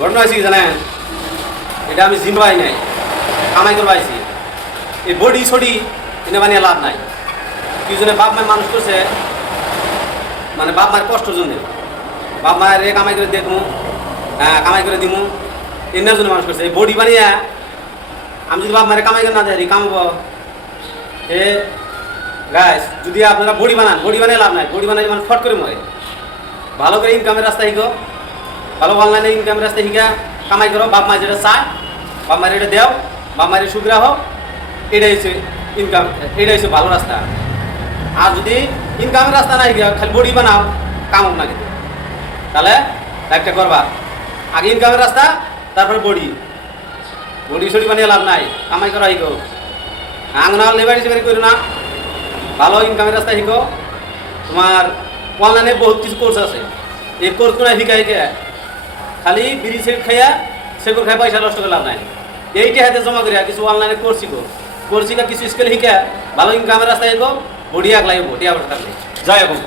ঘটনা হয়েছে কি জানেন, এটা আমি জিম পাই নাই, কামাই করে পাইছি। এই বডি ছডি এনে বানিয়ে লাভ নাই। কি জন্য বাপ মায়ের মানুষ করছে, মানে বাপ মায়ের কষ্টের জন্য। বাপ মায়ের কামাই করে দেখমু, হ্যাঁ কামাই করে দিমু, এনার জন্য মানুষ করছে। এই বডি বানিয়ে আমি যদি বাপ মায়ের কামাই করে না দেয় কামাবো। এ গাইস, যদি আপনারা বডি বানান, বডি বানিয়ে লাভ নাই। বডি বানাই মানে ফট করে মরে। ভালো করে ইনকামের রাস্তা শিখো, ভালো অনলাইনে ইনকামের রাস্তা শিখা কামাই করো। বাপ মায়ের যেটা চায়, বাপ মায়ের এটা দেও, বাপ মায়ের সুবিধা হোক, এটাই হচ্ছে ইনকাম, এটাই হচ্ছে ভালো রাস্তা। আর যদি ইনকামের রাস্তা না শিখা খালি বডি বানাও, কাম হোক না কিন্তু, তাহলে একটা করবা। আগে ইনকামের রাস্তা, তারপরে বডি। বডি সডি বানিয়ে লাভ নাই, কামাই করা শিখো। আঙনা লেবারি সেবারি করো না, ভালো ইনকামের রাস্তা শিখো। তোমার অনলাইনে বহুত কিছু কোর্স আছে, এই কোর্সগুলো শিখাই খালি বিড়ি সেট খাইয়া সেগুলো খাই পয়সা নষ্ট করে লাভ নাই। এইটা হাতে জমা করিয়া কিছু অনলাইনে কোর্স শিখো, কোর্স শিখা কিছু স্কিল শিখা ভালো ইনকামের রাস্তা শিখো, বডি এক লাগবে টিয়া বসে থাকলে। জয় এখন।